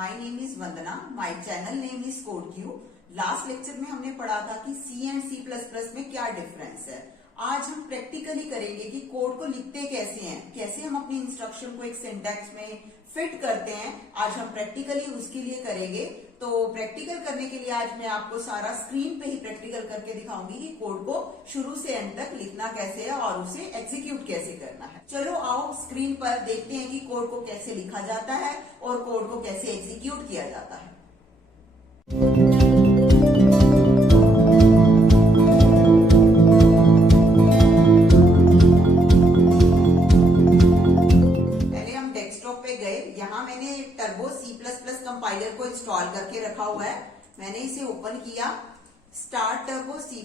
My name is Vandana, my channel name is code Q. Last lecture में हमने पढ़ा था कि सी एंड सी प्लस प्लस में क्या डिफरेंस है। आज हम प्रैक्टिकली करेंगे कि कोड को लिखते कैसे हैं, कैसे हम अपनी इंस्ट्रक्शन को एक सिंटैक्स में फिट करते हैं। आज हम प्रैक्टिकली उसके लिए करेंगे। तो प्रैक्टिकल करने के लिए आज मैं आपको सारा स्क्रीन पे ही प्रैक्टिकल करके दिखाऊंगी कि कोड को शुरू से एंड तक लिखना कैसे है और उसे एग्जीक्यूट कैसे करना है। चलो आओ स्क्रीन पर देखते हैं कि कोड को कैसे लिखा जाता है और कोड को कैसे एग्जीक्यूट किया जाता है। यहाँ मैंने टर्बो C++ कंपाइलर को इंस्टॉल करके रखा हुआ है। मैंने इसे ओपन किया, स्टार्ट टर्बो C++।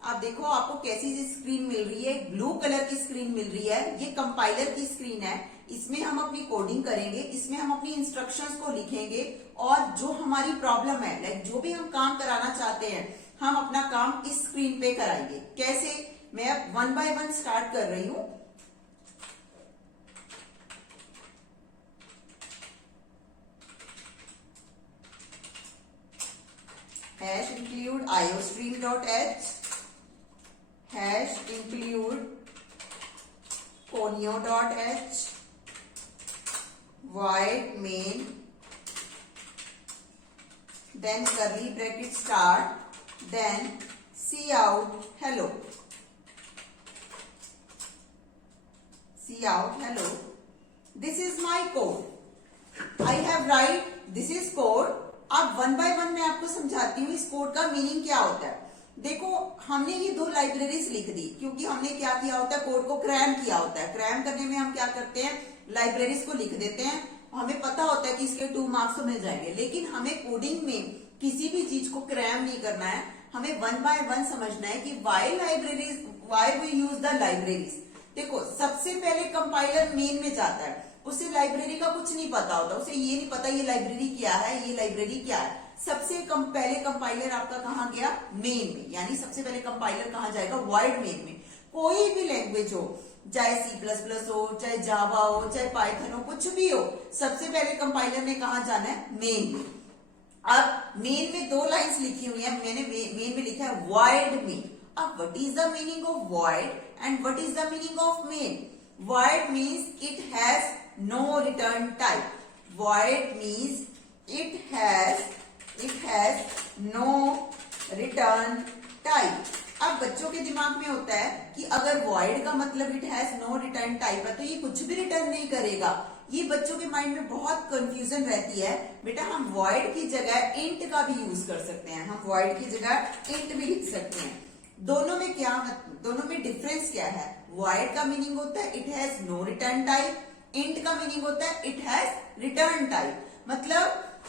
आप देखो आपको कैसी स्क्रीन मिल रही है, ब्लू कलर की स्क्रीन मिल रही है। ये कंपाइलर की स्क्रीन है। इसमें हम अपनी कोडिंग करेंगे, इसमें हम अपनी इंस्ट्रक्शंस को लिखेंगे और जो हमारी प्रॉब्लम है, लाइक जो भी हम काम कराना चाहते हैं, हम अपना काम इस स्क्रीन पे कराएंगे। कैसे, मैं अब 1 बाय 1 स्टार्ट कर रही हूं। hash include iostream.h, hash include conio.h, void main, then curly bracket start, then cout hello, cout hello. This is my code. I have write this is code. अब 1 बाय 1 मैं आपको समझाती हूँ इस कोड का मीनिंग क्या होता है। देखो हमने ये 2 लाइब्रेरीज लिख दी क्योंकि हमने क्या किया होता है, कोड को क्रैम किया होता है। क्रैम करने में हम क्या करते हैं, लाइब्रेरीज को लिख देते हैं। हमें पता होता है कि इसके 2 मार्क्स मिल जाएंगे, लेकिन हमें कोडिंग में किसी भी चीज को क्रैम नहीं करना है। हमें 1 बाय 1 समझना है कि why we use the libraries. देखो सबसे पहले कंपाइलर मेन में जाता है, उसे लाइब्रेरी का कुछ नहीं पता होता, उसे ये नहीं पता ये लाइब्रेरी क्या है, ये लाइब्रेरी क्या है। सबसे पहले कंपाइलर आपका कहाँ गया, मेन में। यानी सबसे पहले कंपाइलर कहाँ जाएगा, वॉइड मेन में। कोई भी लैंग्वेज हो, चाहे C++ हो, चाहे जावा हो, चाहे पाइथन हो, कुछ भी हो, सबसे पहले कंपाइलर ने कहाँ जाना है, मेन में। अब मेन में 2 लाइन्स लिखी हुई है, मैंने मेन में लिखा है वॉइड मेन। अब what is the meaning of void and what is the meaning of main. Void means it has no return type. Void means it has no return type. अब बच्चों के दिमाग में होता है कि अगर void का मतलब it has no return type है तो ये कुछ भी रिटर्न नहीं करेगा। ये बच्चों के माइंड में बहुत कंफ्यूजन रहती है। बेटा हम void की जगह int का भी यूज कर सकते हैं, हम void की जगह int भी लिख सकते हैं। दोनों में डिफरेंस क्या है। void का मीनिंग होता है it has no return type, int का मीनिंग होता है इट हैज रिटर्न टाइप। मतलब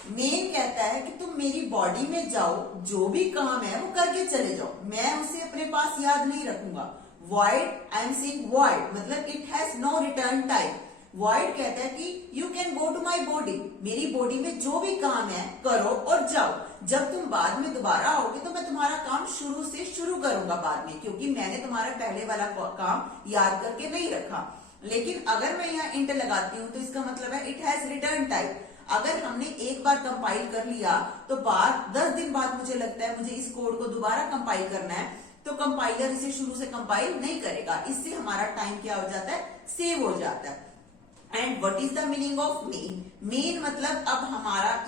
मेन कहता है कि तुम मेरी बॉडी में जाओ, जो भी काम है वो करके चले जाओ, मैं उसे अपने पास याद नहीं रखूंगा। void I am saying void मतलब it has no return type. void कहता है कि you can go to my body, मेरी बॉडी में जो भी काम है करो और जाओ। जब तुम बाद में दोबारा आओगे तो मैं तुम्हारा काम शुरू से शुरू करूंगा बाद में, क्योंकि मैंने तुम्हारा पहले वाला काम याद करके नहीं रखा। लेकिन अगर मैं यहाँ इंट लगाती हूँ तो इसका मतलब है इट हैज रिटर्न टाइप। अगर हमने एक बार कंपाइल कर लिया तो बाद 10 दिन बाद मुझे लगता है मुझे इस कोड को दोबारा कंपाइल करना है, तो कंपाइलर इसे शुरू से कंपाइल नहीं करेगा। इससे हमारा टाइम क्या हो जाता है, सेव हो जाता है। And what is the meaning of main. Main मतलब अब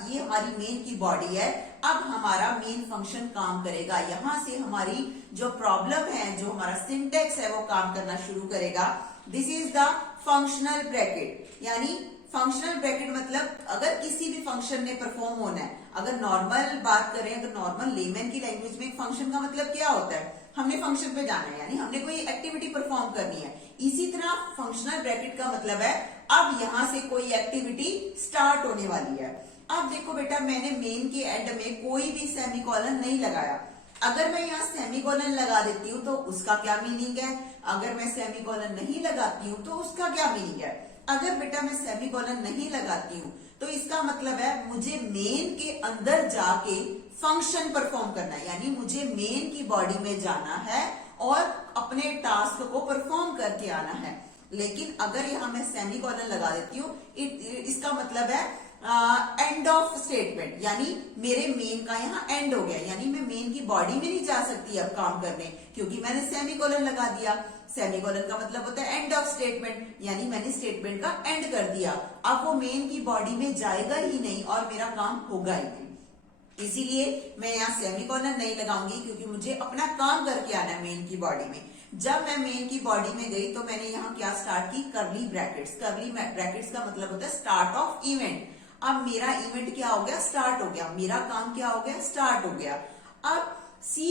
ये हमारी मेन की बॉडी है, अब हमारा मेन फंक्शन काम करेगा। यहां से हमारी जो प्रॉब्लम है, जो हमारा सिंटेक्स है, वो काम करना शुरू करेगा। This is the functional bracket. यानी फंक्शनल ब्रैकेट मतलब अगर किसी भी फंक्शन ने परफॉर्म होना है, अगर नॉर्मल बात करें, अगर नॉर्मल लेमैन की लैंग्वेज में फंक्शन का मतलब क्या होता है, हमने फंक्शन पे जाना है, यानी हमने कोई एक्टिविटी परफॉर्म करनी है। इसी तरह फंक्शनल ब्रैकेट का मतलब है अब यहां से कोई एक्टिविटी स्टार्ट होने वाली है। अब देखो बेटा मैंने मेन के एंड में कोई भी सेमीकोलन नहीं लगाया। अगर मैं यहाँ सेमीकोलन लगा देती हूँ तो उसका क्या मीनिंग है, अगर मैं सेमीकोलन नहीं लगाती हूँ तो उसका क्या मीनिंग है। अगर बेटा मैं सेमीकोलन नहीं लगाती हूँ तो इसका मतलब है मुझे मेन के अंदर जाके फंक्शन परफॉर्म करना है, यानी मुझे मेन की बॉडी में जाना है और अपने टास्क को परफॉर्म करके आना है। लेकिन अगर यहाँ मैं सेमीकोलन लगा देती हूँ, इसका मतलब है एंड ऑफ स्टेटमेंट, यानी मेरे मेन का यहाँ एंड हो गया, यानी मैं मेन की बॉडी में नहीं जा सकती अब काम करने, क्योंकि मैंने सेमीकोलन लगा दिया। सेमीकोलन का मतलब होता है एंड ऑफ स्टेटमेंट, यानी मैंने स्टेटमेंट का एंड कर दिया। अब वो मेन की बॉडी में जाएगा ही नहीं और मेरा काम होगा ही नहीं। इसीलिए मैं यहाँ सेमीकोलन नहीं लगाऊंगी, क्योंकि मुझे अपना काम करके आना है मेन की बॉडी में। जब मैं मेन की बॉडी में गई तो मैंने यहाँ क्या स्टार्ट की, करली ब्रैकेट्स। करली ब्रैकेट्स का मतलब होता है स्टार्ट ऑफ इवेंट। अब मेरा इवेंट क्या हो गया, स्टार्ट हो गया, मेरा काम क्या हो गया, स्टार्ट हो गया। अब C++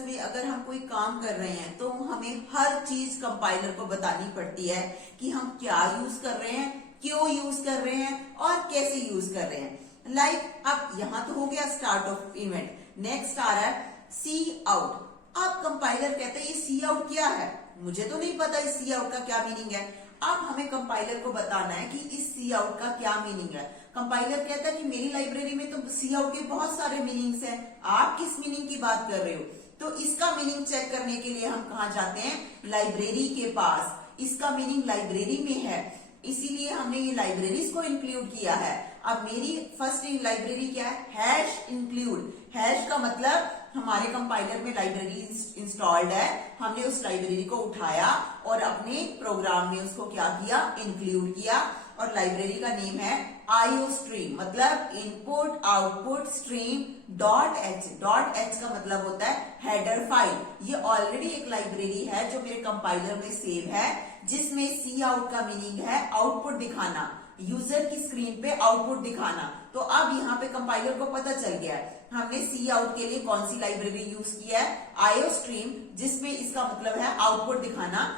में अगर हम कोई काम कर रहे हैं तो हमें हर चीज कंपाइलर को बतानी पड़ती है कि हम क्या यूज कर रहे हैं, क्यों यूज कर रहे हैं और कैसे यूज कर रहे हैं। लाइक अब यहां तो हो गया स्टार्ट ऑफ इवेंट, नेक्स्ट आ रहा है सी आउट। अब कंपाइलर कहता है ये सी आउट क्या है, मुझे तो नहीं पता इस सी आउट का क्या मीनिंग है। अब हमें कंपाइलर को बताना है कि इस सी आउट का क्या मीनिंग है। कंपाइलर कहता है कि मेरी लाइब्रेरी में तो सी आउट के बहुत सारे मीनिंग्स हैं, आप किस मीनिंग की बात कर रहे हो। तो इसका मीनिंग चेक करने के लिए हम कहा जाते हैं, लाइब्रेरी के पास। इसका मीनिंग लाइब्रेरी में है, इसीलिए हमने ये लाइब्रेरीज को इंक्लूड किया है। अब मेरी फर्स्ट लाइब्रेरी क्या है, हैश इंक्लूड। हैश का मतलब हमारे कंपाइलर में लाइब्रेरी इंस्टॉल्ड है, हमने उस लाइब्रेरी को उठाया और अपने प्रोग्राम में उसको क्या किया, इंक्लूड किया। और लाइब्रेरी का नेम है IOStream, मतलब input output stream dot H. Dot H का मतलब होता है हेडर फाइल। ये ऑलरेडी एक लाइब्रेरी है जो मेरे कंपाइलर में सेव है, जिसमें सी आउट का मीनिंग है आउटपुट दिखाना, यूजर की स्क्रीन पे आउटपुट दिखाना। तो अब यहाँ पे कंपाइलर को पता चल गया है हमने सी आउट के लिए कौन सी लाइब्रेरी यूज किया है, IOStream, जिसमें इसका मतलब है आउटपुट दिखाना।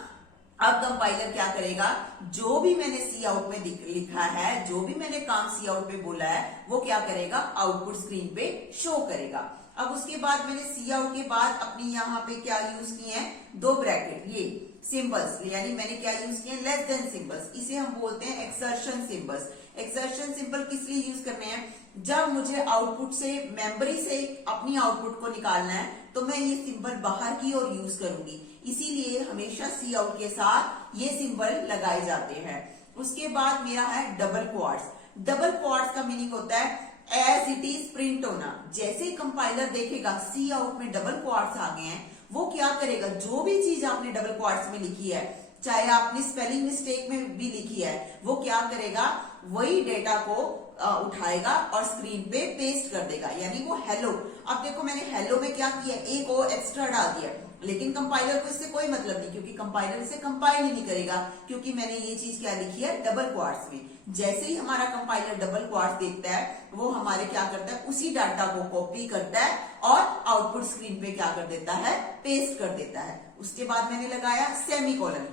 अब कंपाइलर क्या करेगा, जो भी मैंने सी आउट में लिखा है, जो भी मैंने काम सी आउट पे बोला है, वो क्या करेगा, आउटपुट स्क्रीन पे शो करेगा। अब उसके बाद मैंने सी आउट के बाद अपनी यहाँ पे क्या यूज किए हैं, दो ब्रैकेट, ये सिंबल्स, यानी मैंने क्या यूज किए, लेस देन सिंबल्स। इसे हम बोलते हैं एक्सर्शन सिंबल्स। एक्सर्शन सिंबल किस लिए यूज करने हैं, जब मुझे आउटपुट से, मेमोरी से अपनी आउटपुट को निकालना है तो मैं ये सिंबल बाहर की ओर यूज करूंगी, इसीलिए हमेशा सी आउट के साथ ये सिंबल लगाए जाते हैं। उसके बाद मेरा है डबल क्वाट्स। डबल क्वाट्स का मीनिंग होता है एज इट इज प्रिंट होना। जैसे कंपाइलर देखेगा सी आउट में डबल क्वाट्स आ गए हैं, वो क्या करेगा, जो भी चीज आपने डबल क्वाट्स में लिखी है, चाहे आपने स्पेलिंग मिस्टेक में भी लिखी है, वो क्या करेगा, वही डेटा को उठाएगा और स्क्रीन पे पेस्ट कर देगा, यानी वो हेलो। अब देखो मैंने हेलो में क्या किया, एक ओ एक्स्ट्रा डाल दिया, लेकिन कंपाइलर को इससे कोई मतलब नहीं, क्योंकि कंपाइलर इसे कंपाइल ही नहीं करेगा, क्योंकि मैंने ये चीज क्या लिखी है, डबल क्वाट्स में। जैसे ही हमारा कंपाइलर डबल क्वाट्स देखता है, वो हमारे क्या करता है, उसी डाटा को कॉपी करता है और आउटपुट स्क्रीन पे क्या कर देता है, पेस्ट कर देता है। उसके बाद मैंने लगाया सेमीकोलन।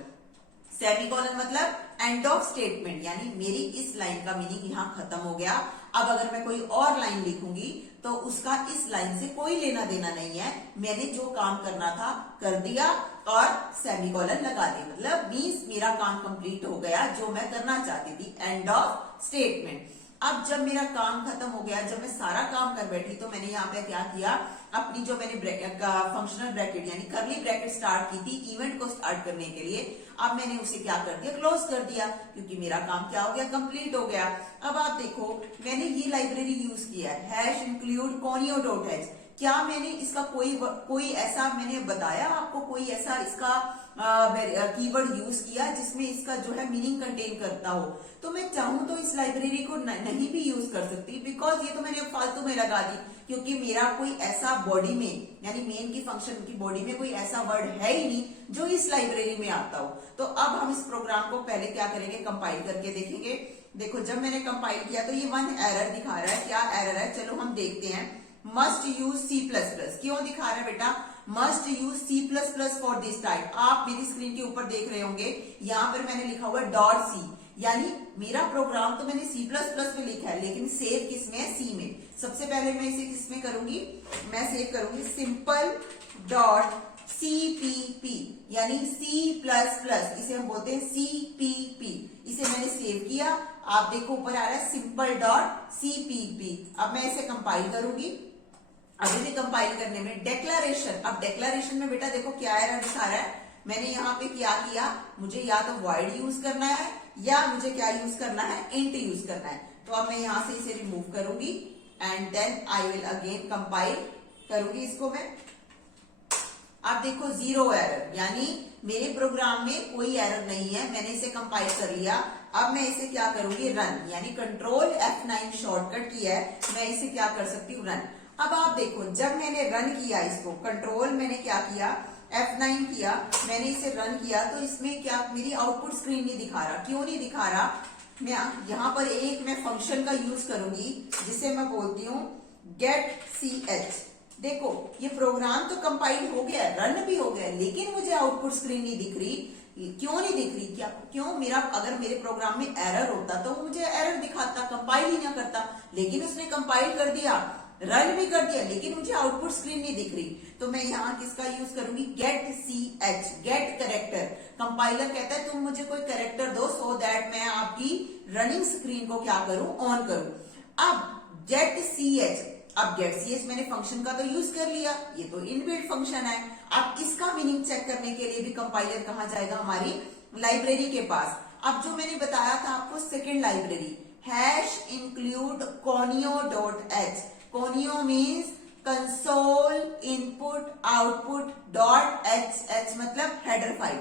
सेमीकोलन मतलब एंड ऑफ स्टेटमेंट, यानी मेरी इस लाइन का मीनिंग यहाँ खत्म हो गया। अब अगर मैं कोई और लाइन लिखूंगी तो उसका इस लाइन से कोई लेना देना नहीं है, मैंने जो काम करना था कर दिया और सेमीकोलन लगा दी, मतलब मींस मेरा काम कंप्लीट हो गया जो मैं करना चाहती थी, एंड ऑफ स्टेटमेंट। अब जब मेरा काम खत्म हो गया, जब मैं सारा काम कर बैठी, तो मैंने यहाँ पे क्या किया, अपनी जो मैंने फंक्शनल ब्रैकेट यानी करली ब्रैकेट स्टार्ट की थी इवेंट को स्टार्ट करने के लिए, अब मैंने उसे क्या कर दिया, क्लोज कर दिया, क्योंकि मेरा काम क्या हो गया, कंप्लीट हो गया। अब आप देखो मैंने ये लाइब्रेरी यूज किया है, hash include conio dot H. क्या मैंने इसका कोई ऐसा मैंने बताया आपको, कोई ऐसा इसका कीवर्ड यूज किया जिसमें इसका जो है मीनिंग कंटेन करता हो? तो मैं चाहूं तो इस लाइब्रेरी को नहीं भी यूज कर सकती, बिकॉज ये तो मैंने फालतू में लगा दी, क्योंकि मेरा कोई ऐसा बॉडी में यानी मेन की फंक्शन की बॉडी में कोई ऐसा वर्ड है ही नहीं जो इस लाइब्रेरी में आता हो। तो अब हम इस प्रोग्राम को पहले क्या करेंगे, कंपाइल करके देखेंगे। देखो जब मैंने कंपाइल किया तो ये वन एरर दिखा रहा है, क्या एरर है, चलो हम देखते हैं। मस्ट यूज C++, क्यों दिखा रहा है बेटा, must use C++ for this type. आप मेरी स्क्रीन के ऊपर देख रहे होंगे, यहाँ पर मैंने लिखा हुआ .c, यानी मेरा प्रोग्राम तो मैंने C++ में लिखा है, लेकिन सेव किसमें है, C में। सबसे पहले मैं इसे किसमें करूंगी, मैं सेव करूंगी सिंपल डॉट CPP, यानी C++, इसे हम बोलते हैं CPP। इसे मैंने सेव किया, आप देखो ऊपर आ रहा है सिंपल डॉट CPP। अब मैं इसे कंपाइल करूंगी। अभी भी कंपाइल करने में डेक्लेरेशन, अब डेक्लेरेशन में बेटा देखो क्या एरर दिखा रहा है, मैंने यहाँ पे क्या किया, मुझे या तो void यूज करना है या मुझे क्या यूज करना है, int यूज करना है। तो अब मैं यहां से इसे रिमूव करूंगी and then I will again compile करूंगी इसको मैं। अब देखो 0 एरर, यानी मेरे प्रोग्राम में कोई एरर नहीं है, मैंने इसे कंपाइल कर लिया। अब मैं इसे क्या करूंगी, रन, यानी कंट्रोल F9 शॉर्टकट किया है, मैं इसे क्या कर सकती हूँ, रन। अब आप देखो जब मैंने रन किया इसको, कंट्रोल मैंने क्या किया, F9 किया, मैंने इसे रन किया, तो इसमें क्या मेरी आउटपुट स्क्रीन नहीं दिखा रहा। क्यों नहीं दिखा रहा, मैं यहाँ पर एक मैं फंक्शन का यूज करूंगी जिसे मैं बोलती हूँ गेट ch। देखो ये प्रोग्राम तो कंपाइल हो गया, रन भी हो गया, लेकिन मुझे आउटपुट स्क्रीन नहीं दिख रही। क्यों नहीं दिख रही, क्या क्यों, मेरा अगर मेरे प्रोग्राम में एरर होता तो मुझे एरर दिखाता, कंपाइल ही ना करता, लेकिन उसने कंपाइल कर दिया, रन भी कर दिया, लेकिन मुझे आउटपुट स्क्रीन नहीं दिख रही। तो मैं यहाँ किसका यूज करूंगी, get ch, get character. Compiler कहता है तुम मुझे कोई कैरेक्टर दो सो दैट मैं आपकी रनिंग स्क्रीन को क्या करूं, ऑन करूं। अब गेट ch, अब गेट ch मैंने फंक्शन का तो यूज कर लिया, ये तो इनबिल्ट फंक्शन है। अब इसका मीनिंग चेक करने के लिए भी कंपाइलर कहाँ जाएगा, हमारी लाइब्रेरी के पास। अब जो मैंने बताया था आपको second library, hash include conio.h, conio means console input output dot h मतलब हेडर फाइल।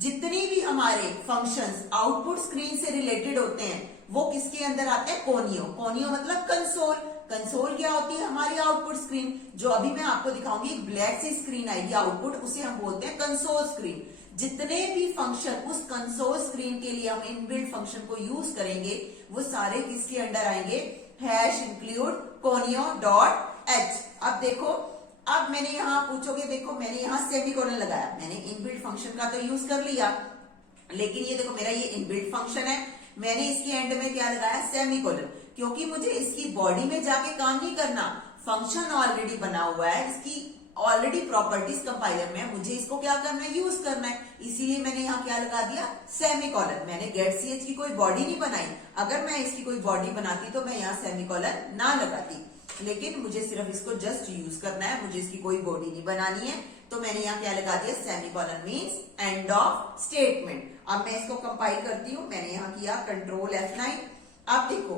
जितनी भी हमारे फंक्शंस आउटपुट स्क्रीन से रिलेटेड होते हैं वो किसके अंदर आते हैं, कोनियो। कोनियो मतलब कंसोल। कंसोल क्या होती है, हमारी आउटपुट स्क्रीन। जो अभी मैं आपको दिखाऊंगी एक ब्लैक सी स्क्रीन आएगी आउटपुट, उसे हम बोलते हैं कंसोल स्क्रीन। जितने भी फंक्शन उस कंसोल स्क्रीन के लिए हम इनबिल्ट फंक्शन को यूज करेंगे वो सारे किसके अंडर आएंगे, हैश इंक्लूड conio.h। अब देखो, अब मैंने यहाँ पूछोगे, देखो मैंने यहाँ सेमीकोलन लगाया, मैंने इनबिल्ट फंक्शन का तो यूज कर लिया, लेकिन ये देखो मेरा ये इनबिल्ट फंक्शन है, मैंने इसके एंड में क्या लगाया, सेमीकोलन, क्योंकि मुझे इसकी बॉडी में जाके काम नहीं करना, फंक्शन ऑलरेडी बना हुआ है, इसकी ऑलरेडी प्रॉपर्टीज कंपाइलर में, मुझे इसको क्या करना है, यूज करना है, इसीलिए मैंने यहाँ क्या लगा दिया, सेमीकोलन। मैंने गेट ch की कोई बॉडी नहीं बनाई, अगर मैं इसकी कोई बॉडी बनाती तो मैं यहाँ सेमीकोलन ना लगाती, लेकिन मुझे सिर्फ इसको जस्ट यूज करना है, मुझे इसकी कोई बॉडी नहीं बनानी है, तो मैंने यहाँ क्या लगा दिया, semicolon means end of statement. अब मैं इसको कंपाइल करती हूँ, मैंने यहाँ किया कंट्रोल F9। अब देखो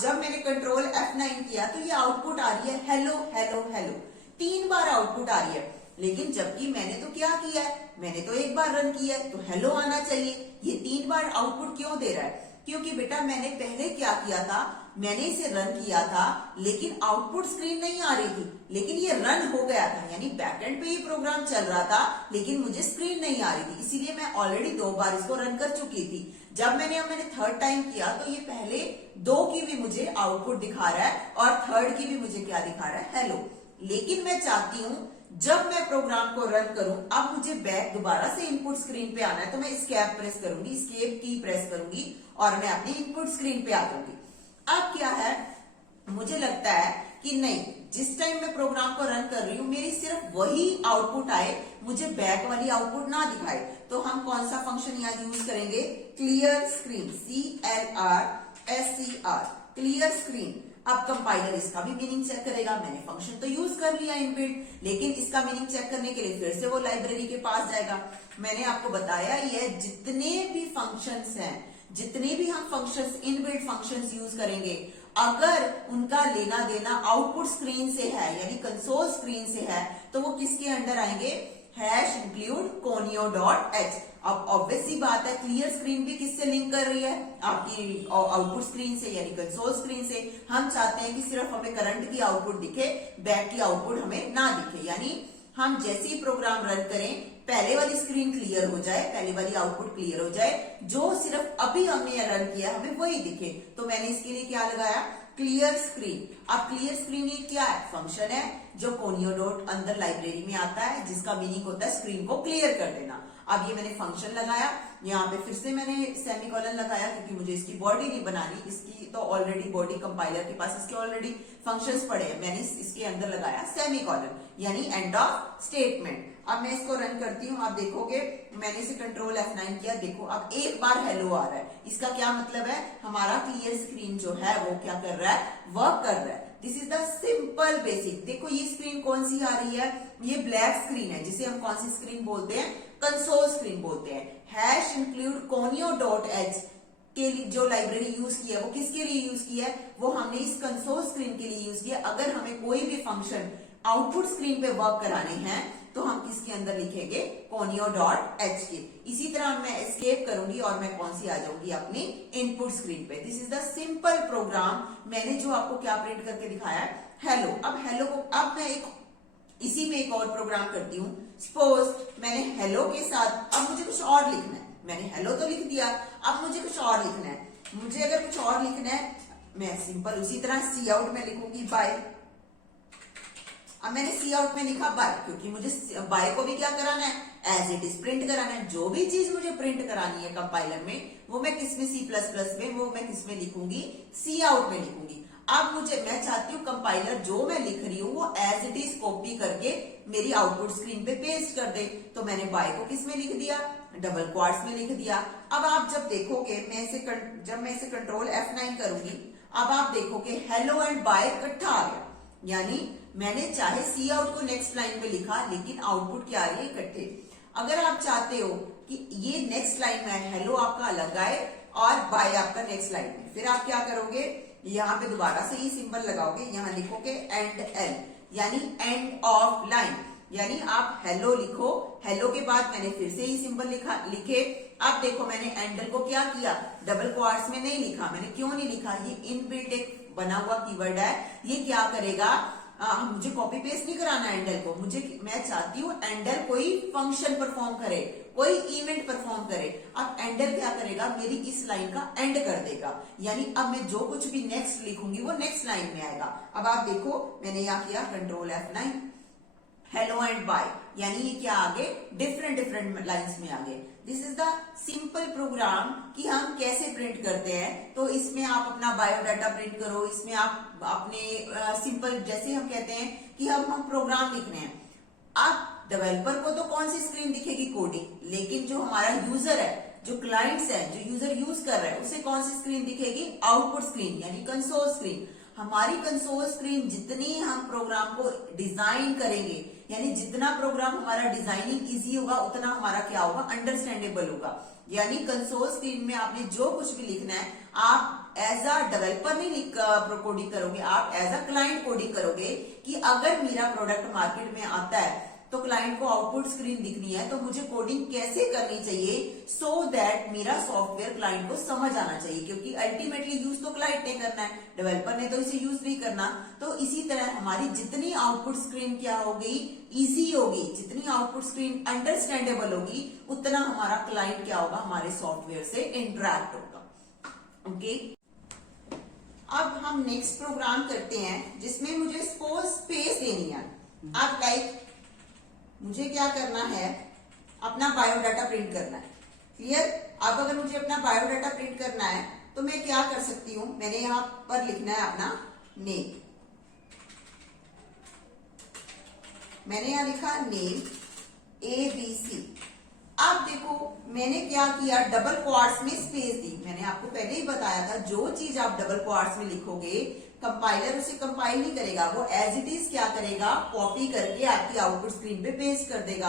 जब मैंने कंट्रोल F9 किया तो ये आउटपुट आ रही है हेलो हेलो हेलो, 3 बार आउटपुट आ रही है, लेकिन जबकि मैंने तो क्या किया है, मैंने तो एक बार रन किया है, तो हेलो आना चाहिए, ये 3 बार आउटपुट क्यों दे रहा है, क्योंकि बेटा मैंने पहले क्या किया था, मैंने इसे रन किया था, लेकिन आउटपुट स्क्रीन नहीं आ रही थी, लेकिन ये रन हो गया था, यानी बैकएंड पे ये प्रोग्राम चल रहा था, लेकिन मुझे स्क्रीन नहीं आ रही थी, इसीलिए मैं ऑलरेडी 2 बार इसको रन कर चुकी थी। जब मैंने थर्ड टाइम किया तो ये पहले 2 की भी मुझे आउटपुट दिखा रहा है और थर्ड की भी मुझे क्या दिखा रहा है, हेलो। लेकिन मैं चाहती हूं जब मैं प्रोग्राम को रन करूं, अब मुझे बैक दोबारा से इनपुट स्क्रीन पे आना है, तो मैं एस्केप प्रेस करूंगी, एस्केप की प्रेस करूंगी और मैं अपनी इनपुट स्क्रीन पे आ जाऊंगी। अब क्या है, मुझे लगता है कि नहीं, जिस टाइम मैं प्रोग्राम को रन कर रही हूं मेरी सिर्फ वही आउटपुट आए, मुझे बैक वाली आउटपुट ना दिखाए, तो हम कौन सा फंक्शन यहाँ यूज करेंगे, clear screen, CLRSCR, clear screen. अब कंपाइलर इसका भी मीनिंग चेक करेगा, मैंने फंक्शन तो यूज कर लिया इनबिल्ट, लेकिन इसका मीनिंग चेक करने के लिए फिर से वो लाइब्रेरी के पास जाएगा। मैंने आपको बताया ये जितने भी फंक्शंस हैं, जितने भी हम फंक्शंस इनबिल्ट फंक्शंस यूज करेंगे, अगर उनका लेना देना आउटपुट स्क्रीन से है, यानी कंसोल स्क्रीन से है, तो वो किसके अंडर आएंगे, हैश इंक्लूड conio.h। अब ऑब्वियस सी बात है, क्लियर स्क्रीन भी किससे लिंक कर रही है, आपकी आउटपुट स्क्रीन से, यानी कंसोल स्क्रीन से। हम चाहते हैं कि सिर्फ हमें करंट की आउटपुट दिखे, बैक की आउटपुट हमें ना दिखे, यानी हम जैसे ही प्रोग्राम रन करें पहले वाली स्क्रीन क्लियर हो जाए, पहले वाली आउटपुट क्लियर हो जाए, जो सिर्फ अभी हमने रन किया हमें वही दिखे। तो मैंने इसके लिए क्या लगाया, क्लियर स्क्रीन। अब क्लियर स्क्रीन ये क्या है, फंक्शन है जो conio अंदर लाइब्रेरी में आता है, जिसका मीनिंग होता है स्क्रीन को क्लियर कर देना। अब ये मैंने फंक्शन लगाया, यहाँ पे फिर से मैंने सेमीकोलन लगाया, क्योंकि मुझे इसकी बॉडी नहीं बनानी, इसकी तो ऑलरेडी बॉडी कंपाइलर के पास इसके ऑलरेडी फंक्शंस पड़े हैं, मैंने इसके अंदर लगाया सेमीकोलन, यानी एंड ऑफ स्टेटमेंट। अब मैं इसको रन करती हूँ, आप देखोगे मैंने इसे कंट्रोल F9 किया, देखो अब एक बार हेलो आ रहा है, इसका क्या मतलब है, हमारा क्लियर स्क्रीन जो है वो क्या कर रहा है, वर्क कर रहा है। This is the simple basic. देखो ये स्क्रीन कौन सी आ रही है, ये ब्लैक स्क्रीन है, जिसे हम कौन सी स्क्रीन बोलते हैं, कंसोल स्क्रीन बोलते हैं। हैश इंक्लूड conio.h के लिए जो लाइब्रेरी यूज की है वो किसके लिए यूज की है, वो हमने इस कंसोल स्क्रीन के लिए यूज किया। अगर हमें कोई भी फंक्शन आउटपुट स्क्रीन पे वर्क कराने हैं तो हम किसके अंदर लिखेंगे, conio.h के। इसी तरह मैं एस्केप करूंगी और मैं कौन सी आ जाऊंगी अपनी इनपुट स्क्रीन पे। This is the simple program. मैंने जो आपको क्या प्रिंट करके दिखाया है, हेलो। अब हेलो को अब मैं इसी में एक और प्रोग्राम करती हूँ। सपोज मैंने हेलो के साथ अब मुझे कुछ और लिखना है। मैंने हेलो तो लिख दिया, अब मुझे कुछ और लिखना है। मुझे अगर कुछ और लिखना है, मैं सिंपल उसी तरह सी आउट में लिखूंगी बाय। अब मैंने सी आउट में लिखा बाय, क्योंकि मुझे बाय को भी क्या कराना है, एज इट इज प्रिंट कराना है। जो भी चीज मुझे प्रिंट करानी है कंपाइलर में, वो मैं किसमें, C++ में, वो मैं किसमें लिखूंगी, सी आउट में लिखूंगी। अब मैं चाहती हूँ कंपाइलर जो मैं लिख रही हूँ वो एज इट इज कॉपी करके मेरी आउटपुट स्क्रीन पे पेस्ट कर दे। तो मैंने बाय को किसमें लिख दिया, डबल क्वार्ट्स में लिख दिया। अब आप जब देखोगे, जब मैं इसे कंट्रोल F9 करूंगी, अब आप देखोगे हेलो एंड बाय इकट्ठा आ गया। यानी मैंने चाहे सी आउट को नेक्स्ट लाइन पे लिखा, लेकिन आउटपुट क्या आ रही है, इकट्ठे। अगर आप चाहते हो कि ये नेक्स्ट लाइन में हेलो आपका अलग आए और बाय आपका नेक्स्ट लाइन में, फिर आप क्या करोगे, यहाँ पे दोबारा से ही सिंबल लगाओगे, यहाँ लिखोगे एंड एल, यानी एंड ऑफ लाइन। यानी आप हेलो लिखो, हेलो के बाद मैंने फिर से ही सिंबल लिखे। अब देखो मैंने एंडल को क्या किया, डबल क्वार्ट्स में नहीं लिखा। मैंने क्यों नहीं लिखा, ये इनबिल्ट एक बना हुआ कीवर्ड है। ये क्या करेगा, मुझे कॉपी पेस्ट नहीं कराना एंडल को। मैं चाहती हूँ एंडल कोई फंक्शन परफॉर्म करे, कोई इवेंट परफॉर्म करे। अब एंडल क्या करेगा, मेरी इस लाइन का एंड कर देगा। यानी अब मैं जो कुछ भी नेक्स्ट लिखूंगी वो नेक्स्ट लाइन में आएगा। अब आप देखो मैंने यहाँ किया control F9, hello and bye, यानी ये क्या आगे डिफरेंट लाइंस में आगे। This is the simple program कि हम कैसे प्रिंट करते हैं। तो इसमें आप अपना बायोडाटा प्रिंट करो, इसमें आप अपने सिंपल, जैसे हम कहते हैं कि हम प्रोग्राम लिखने हैं। आप डेवलपर को तो कौन सी स्क्रीन दिखेगी, कोडिंग, लेकिन जो हमारा यूजर है, जो क्लाइंट्स है, जो यूजर यूज कर रहा है, उसे कौन सी स्क्रीन दिखेगी, आउटपुट स्क्रीन, यानी कंसोल स्क्रीन। हमारी कंसोल स्क्रीन जितनी हम प्रोग्राम को डिजाइन करेंगे, यानी जितना प्रोग्राम हमारा डिजाइनिंग इजी होगा, उतना हमारा क्या होगा, अंडरस्टैंडेबल होगा। यानी कंसोल स्क्रीन में आपने जो कुछ भी लिखना है, आप एज अ डेवलपर नहीं कोडिंग करोगे, आप एज अ क्लाइंट कोडिंग करोगे कि अगर मेरा प्रोडक्ट मार्केट में आता है तो क्लाइंट को आउटपुट स्क्रीन दिखनी है, तो मुझे कोडिंग कैसे करनी चाहिए, सो दैट मेरा सॉफ्टवेयर क्लाइंट को समझ आना चाहिए। क्योंकि अल्टीमेटली यूज तो क्लाइंट ने करना है, डेवलपर ने तो इसे यूज नहीं करना। तो इसी तरह हमारी जितनी आउटपुट स्क्रीन क्या होगी, इजी होगी, जितनी आउटपुट स्क्रीन अंडरस्टैंडेबल होगी, उतना हमारा क्लाइंट क्या होगा, हमारे सॉफ्टवेयर से इंटरेक्ट होगा। ओके, अब हम नेक्स्ट प्रोग्राम करते हैं जिसमें मुझे सपोज स्पेस देनी है। अब लाइक मुझे क्या करना है, अपना बायोडाटा प्रिंट करना है। क्लियर। अब अगर मुझे अपना बायोडाटा प्रिंट करना है तो मैं क्या कर सकती हूं, मैंने यहां पर लिखना है अपना नेम। मैंने यहां लिखा नेम ABC। अब देखो मैंने क्या किया, डबल क्वार्ट्स में स्पेस दी। मैंने आपको पहले ही बताया था, जो चीज आप डबल क्वार्ट्स में लिखोगे कंपाइलर उसे कंपाइल नहीं करेगा, वो एज इट इज क्या करेगा, कॉपी करके आपकी आउटपुट स्क्रीन पे पेस्ट कर देगा।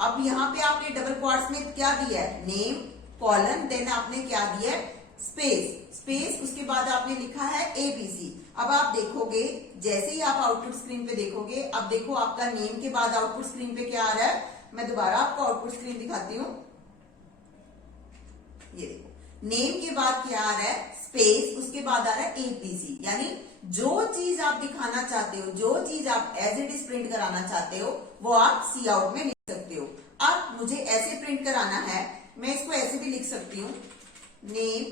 अब यहाँ पे आपने डबल क्वार्ट्स में क्या दिया है, नेम कॉलन, देन आपने क्या दिया है, स्पेस, उसके बाद आपने लिखा है ABC। अब आप देखोगे जैसे ही आप आउटपुट स्क्रीन पे देखोगे, अब देखो आपका नेम के बाद आउटपुट स्क्रीन पे क्या आ रहा है, मैं दोबारा आपको आउटपुट स्क्रीन दिखाती हूँ। ये देखो नेम के बाद क्या आ रहा है, स्पेस, उसके बाद आ रहा है ABC। यानी जो चीज आप दिखाना चाहते हो, जो चीज आप एज इट इज प्रिंट कराना चाहते हो, वो आप सी आउट में लिख सकते हो। अब मुझे ऐसे प्रिंट कराना है, मैं इसको ऐसे भी लिख सकती हूँ, नेम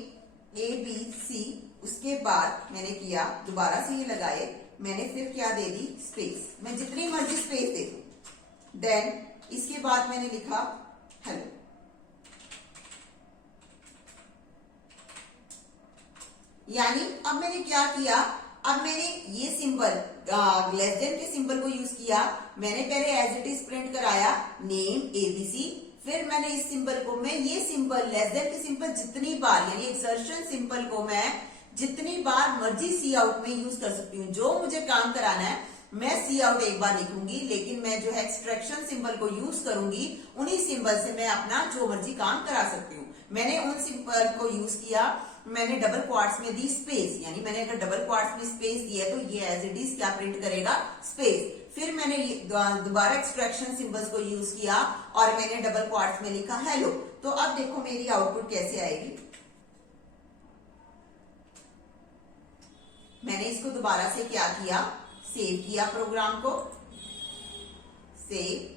ABC, उसके बाद मैंने किया दोबारा से ये लगाए, मैंने फिर क्या दे दी, स्पेस। मैं जितनी मर्जी स्पेस दे दूं। देन इसके बाद मैंने लिखा हेलो। यानी अब मैंने क्या किया, अब मैंने ये सिंबल लेस देन के सिंबल को यूज किया। मैंने पहले एज इट इज प्रिंट कराया नेम ABC, फिर मैंने इस सिंबल को, मैं ये सिंबल लेस देन के सिंबल जितनी बार, यानी एक्सर्शन सिंबल को मैं जितनी बार मर्जी सी आउट में यूज कर सकती हूँ। जो मुझे काम कराना है मैं सी आउट एक बार लिखूंगी, लेकिन मैं जो है एक्सट्रैक्शन सिंबल को यूज करूंगी, उन्हीं सिंबल से मैं अपना जो मर्जी काम करा सकती हूँ। मैंने उन सिंबल को यूज किया मैंने डबल क्वार्ट्स में दी स्पेस, यानी मैंने अगर डबल क्वार्ट्स में स्पेस दिया तो ये एज इट इज क्या प्रिंट करेगा, स्पेस। फिर मैंने दोबारा एक्सट्रैक्शन सिंबल्स को यूज किया और मैंने डबल क्वार्ट्स में लिखा हेलो। तो अब देखो मेरी आउटपुट कैसे आएगी। मैंने इसको दोबारा से क्या किया, सेव किया प्रोग्राम को, सेव,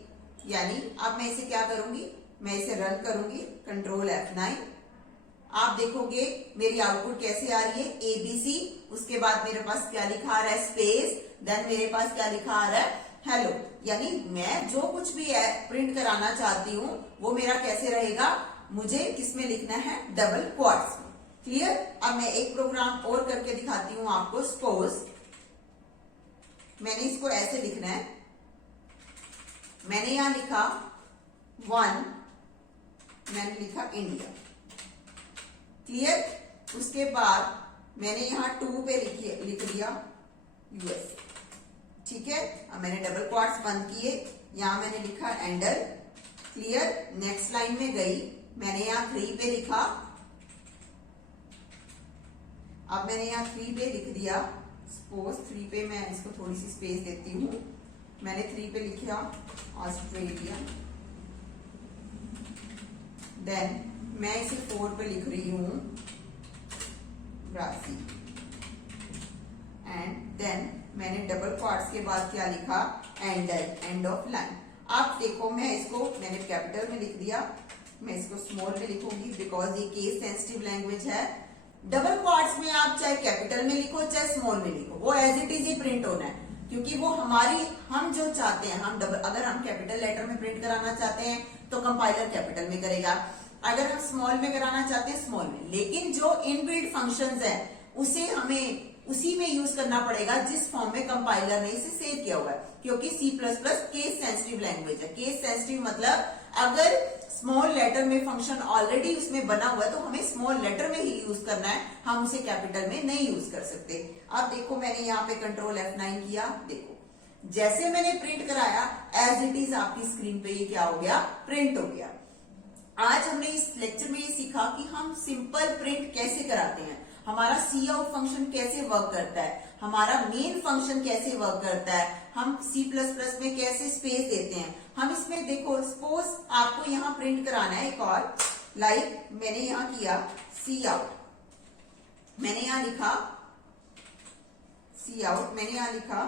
यानी अब मैं इसे क्या करूंगी, मैं इसे रन करूंगी, कंट्रोल F9। आप देखोगे मेरी आउटपुट कैसे आ रही है, ABC, उसके बाद मेरे पास क्या लिखा आ रहा है, स्पेस, देन मेरे पास क्या लिखा आ रहा है, हेलो। यानी मैं जो कुछ भी प्रिंट कराना चाहती हूं वो मेरा कैसे रहेगा, मुझे किसमें लिखना है, डबल क्वार्ट्स में। क्लियर। अब मैं एक प्रोग्राम और करके दिखाती हूं आपको। सपोज मैंने इसको ऐसे लिखना है, मैंने यहां लिखा 1, मैंने लिखा इंडिया। क्लियर। उसके बाद मैंने यहां 2 पे लिख दिया यूएस। ठीक है। अब मैंने डबल क्वार्ट्स बंद किए, यहां मैंने लिखा एंडर। क्लियर। नेक्स्ट लाइन में गई, मैंने यहां 3 पे लिखा, अब मैंने यहां 3 पे लिख दिया। सपोज 3 पे मैं इसको थोड़ी सी स्पेस देती हूं, मैंने 3 पे लिखा ऑस्ट्रेलिया। देन मैं इसे 4 पे लिख रही हूं ब्राजील। एंड देन मैंने डबल क्वार्ट्स के बाद क्या लिखा, एंडर, एंड ऑफ लाइन। आप देखो मैं इसको मैंने कैपिटल में लिख दिया, मैं इसको स्मॉल में लिखूंगी बिकॉज ये केस सेंसिटिव लैंग्वेज है। डबल क्वार्ट्स में आप चाहे कैपिटल में लिखो चाहे स्मॉल में लिखो, वो एज इट इज ही प्रिंट होना है, क्योंकि वो हम जो चाहते हैं, हम डबल, अगर हम कैपिटल लेटर में प्रिंट कराना चाहते हैं तो कंपाइलर कैपिटल में करेगा, अगर हम स्मॉल में कराना चाहते हैं स्मॉल में। लेकिन जो इनबिल्ट फंक्शंस है उसे हमें उसी में यूज करना पड़ेगा जिस फॉर्म में कंपाइलर ने इसे सेव किया हुआ है, क्योंकि C++ केस सेंसिटिव लैंग्वेज है। केस सेंसिटिव मतलब अगर स्मॉल लेटर में फंक्शन ऑलरेडी उसमें बना हुआ है तो हमें स्मॉल लेटर में ही यूज करना है, हम उसे कैपिटल में नहीं यूज कर सकते। अब देखो मैंने यहाँ पे कंट्रोल F9 किया, देखो जैसे मैंने प्रिंट कराया एज इट इज आपकी स्क्रीन पे ये क्या हो गया, प्रिंट हो गया। आज हमने इस लेक्चर में ये सीखा कि हम सिंपल प्रिंट कैसे कराते हैं, हमारा सी आउट फंक्शन कैसे वर्क करता है, हमारा मेन फंक्शन कैसे वर्क करता है, हम C++ में कैसे स्पेस देते हैं। हम इसमें देखो सपोज आपको यहाँ प्रिंट कराना है एक और, लाइक मैंने यहाँ किया सी आउट, मैंने यहाँ लिखा सी आउट, मैंने यहाँ लिखा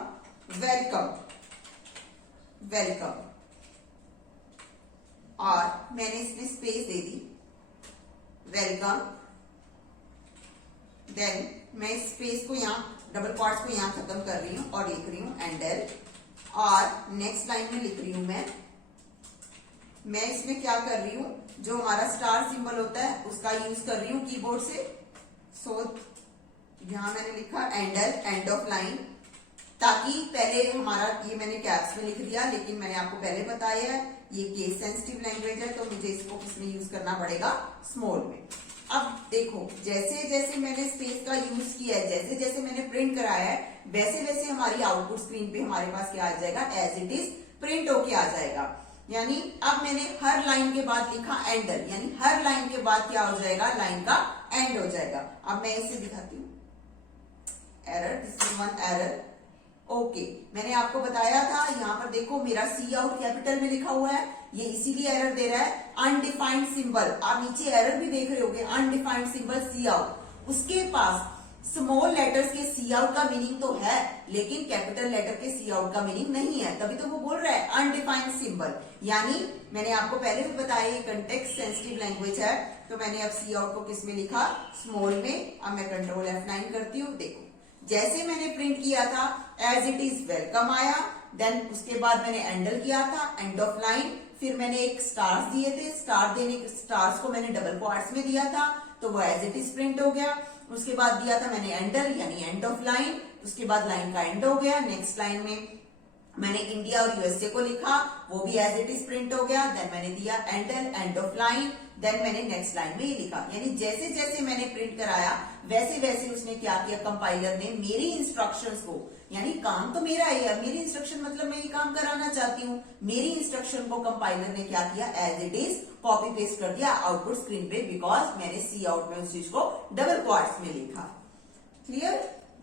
वेलकम, वेलकम, और मैंने इसमें स्पेस दे दी वेलकम। देन मैं इस स्पेस को यहाँ डबल क्वार्ट्स को यहाँ खत्म कर रही हूँ और लिख रही हूँ एंडर, और नेक्स्ट लाइन में लिख रही हूं मैं इसमें क्या कर रही हूँ, जो हमारा स्टार सिंबल होता है उसका यूज कर रही हूँ कीबोर्ड से। सो यहां मैंने लिखा एंडर, एंड ऑफ लाइन, ताकि पहले हमारा ये मैंने कैप्स में लिख दिया, लेकिन मैंने आपको पहले बताया है ये केस सेंसिटिव लैंग्वेज है तो मुझे इसको किसमें यूज करना पड़ेगा, स्मॉल में। अब देखो जैसे जैसे मैंने स्पेस का यूज किया है, जैसे जैसे मैंने प्रिंट कराया है, वैसे वैसे हमारी आउटपुट स्क्रीन पे हमारे पास क्या आ जाएगा, एज इट इज प्रिंट होके आ जाएगा। यानी अब मैंने हर लाइन के बाद लिखा एंडर, यानी हर लाइन के बाद क्या हो जाएगा, लाइन का एंड हो जाएगा। अब मैं इसे दिखाती हूँ, error, this is one error. Okay, मैंने आपको बताया था यहाँ पर देखो मेरा सी आउट कैपिटल में लिखा हुआ है, ये इसीलिए एरर दे रहा है। अनडिफाइंड सिंबल, आप नीचे एरर भी देख रहे होगे, अनडिफाइंड सिंबल सी आउट, उसके पास स्मॉल लेटर्स के सी आउट का मीनिंग तो है लेकिन कैपिटल लेटर के सी आउट का मीनिंग नहीं है, तभी तो वो बोल रहा है अनडिफाइंड सिंबल। यानी मैंने आपको पहले भी बताया ये कंटेक्स्ट सेंसिटिव लैंग्वेज है, तो मैंने अब सी आउट को किस में लिखा, स्मॉल में। अब मैं कंट्रोल F9 करती हूँ, देखो जैसे मैंने प्रिंट किया था एज इट इज वेलकम आया, देन उसके बाद मैंने एंडर किया था, एंड ऑफ लाइन, फिर मैंने एक स्टार्स दिए थे, स्टार्स को मैंने डबल क्वार्ट्स में दिया था तो वो एज इट इज प्रिंट हो गया। उसके बाद दिया था मैंने एंडर यानी एंड ऑफ लाइन, उसके बाद लाइन का एंड हो गया। नेक्स्ट लाइन में मैंने इंडिया और यूएसए को लिखा, वो भी एज इट इज प्रिंट हो गया। देन मैंने दिया enter, end of line, then मैंने नेक्स्ट लाइन में ये लिखा, यानी जैसे जैसे मैंने प्रिंट कराया वैसे वैसे उसने क्या किया, कंपाइलर ने मेरी इंस्ट्रक्शंस को, यानी काम तो मेरा है यार, मेरी इंस्ट्रक्शन मतलब मैं ये काम कराना चाहती हूँ, मेरी इंस्ट्रक्शन को कंपाइलर ने क्या किया, as it is copy paste कर दिया आउटपुट स्क्रीन पे, बिकॉज मैंने सी आउट में उस चीज को डबल क्वार्ट्स में लिखा। क्लियर?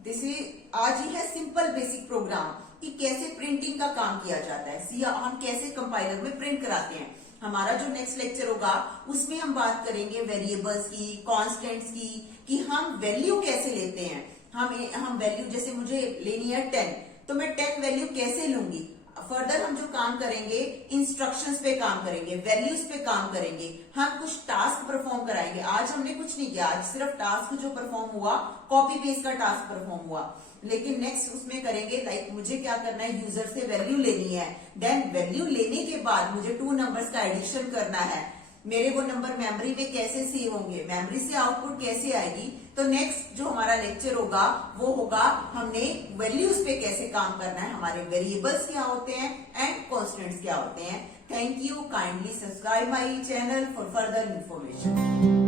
दिस इज आज ही है सिंपल बेसिक प्रोग्राम कि कैसे प्रिंटिंग का काम किया जाता है, सी हम कैसे कंपाइलर में प्रिंट कराते हैं। हमारा जो नेक्स्ट लेक्चर होगा उसमें हम बात करेंगे वेरिएबल्स की, कांस्टेंट्स की, कि हम वैल्यू कैसे लेते हैं। हम वैल्यू, जैसे मुझे लेनी है 10, तो मैं 10 वैल्यू कैसे लूंगी। फर्दर हम जो काम करेंगे इंस्ट्रक्शंस पे काम करेंगे, वैल्यूज पे काम करेंगे, हम कुछ टास्क परफॉर्म कराएंगे। आज हमने कुछ नहीं किया, आज सिर्फ टास्क जो परफॉर्म हुआ कॉपी पेस्ट का टास्क परफॉर्म हुआ, लेकिन नेक्स्ट उसमें करेंगे लाइक मुझे क्या करना है, यूजर से वैल्यू लेनी है, देन वैल्यू लेने के बाद मुझे 2 नंबर्स का एडिशन करना है, मेरे वो नंबर मेमोरी में कैसे सेव होंगे, मेमोरी से आउटपुट कैसे आएगी। तो नेक्स्ट जो हमारा लेक्चर होगा वो होगा हमने वैल्यूज पे कैसे काम करना है, हमारे वेरिएबल्स क्या होते हैं एंड कॉन्स्टेंट्स क्या होते हैं। Thank you, kindly subscribe my channel for further information.